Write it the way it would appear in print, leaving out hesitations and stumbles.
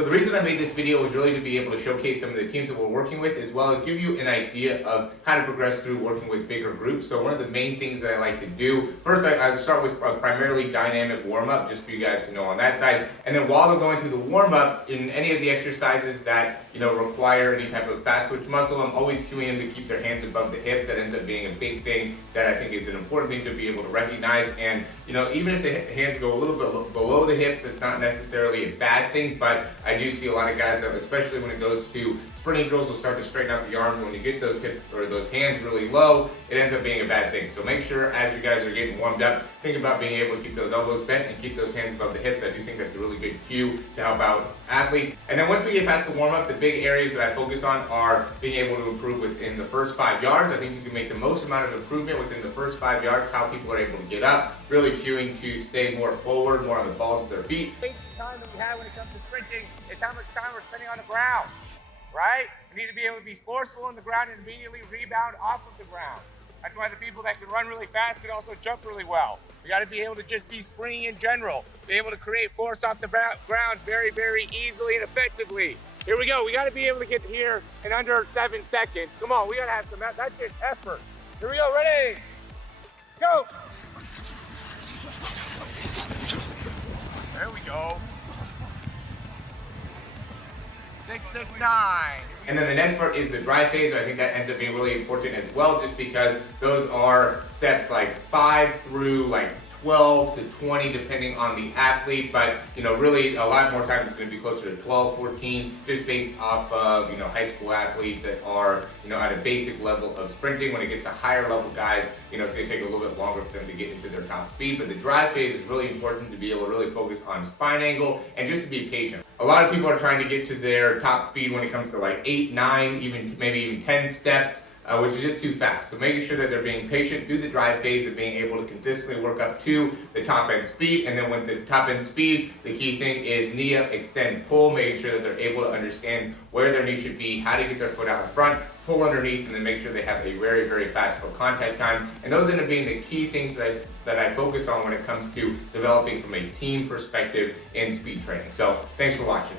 So the reason I made this video was really to be able to showcase some of the teams that we're working with, as well as give you an idea of how to progress through working with bigger groups. So one of the main things that I like to do, first I start with a primarily dynamic warm-up, just for you guys to know on that side. And then while they're going through the warm-up, in any of the exercises that require any type of fast twitch muscle, I'm always cueing them to keep their hands above the hips. That ends up being a big thing that I think is an important thing to be able to recognize. And even if the hands go a little bit below the hips, it's not necessarily a bad thing, but I do see a lot of guys that, especially when it goes to sprinting drills, will start to straighten out the arms, and when you get those hips or those hands really low, it ends up being a bad thing. So make sure as you guys are getting warmed up, think about being able to keep those elbows bent and keep those hands above the hips. I do think that's a really good cue to help out athletes. And then once we get past the warm-up, the big areas that I focus on are being able to improve within the first 5 yards. I think you can make the most amount of improvement within the first 5 yards, how people are able to get up, really cueing to stay more forward, more on the balls of their feet. The time that we have when it comes to sprinting is how much time we're spending on the ground, right? We need to be able to be forceful on the ground and immediately rebound off of the ground. That's why the people that can run really fast can also jump really well. We got to be able to just be springy in general, be able to create force off the ground very, very easily and effectively. Here we go. We got to be able to get here in under 7 seconds. Come on, we got to have some, that's just effort. Here we go, ready? Go. There we go. 6, 6, 9. And then the next part is the drive phase. I think that ends up being really important as well, just because those are steps like 5 through like 12 to 20, depending on the athlete. But really a lot more times it's going to be closer to 12, 14, just based off of high school athletes that are at a basic level of sprinting. When it gets to higher level guys, it's going to take a little bit longer for them to get into their top speed. But the drive phase is really important to be able to really focus on spine angle and just to be patient. A lot of people are trying to get to their top speed when it comes to like 8, 9, maybe even 10 steps. Which is just too fast. So making sure that they're being patient through the drive phase of being able to consistently work up to the top end speed. And then with the top end speed, the key thing is knee up, extend, pull, making sure that they're able to understand where their knee should be, how to get their foot out in front, pull underneath, and then make sure they have a very, very fast foot contact time. And those end up being the key things that I focus on when it comes to developing from a team perspective in speed training. So thanks for watching.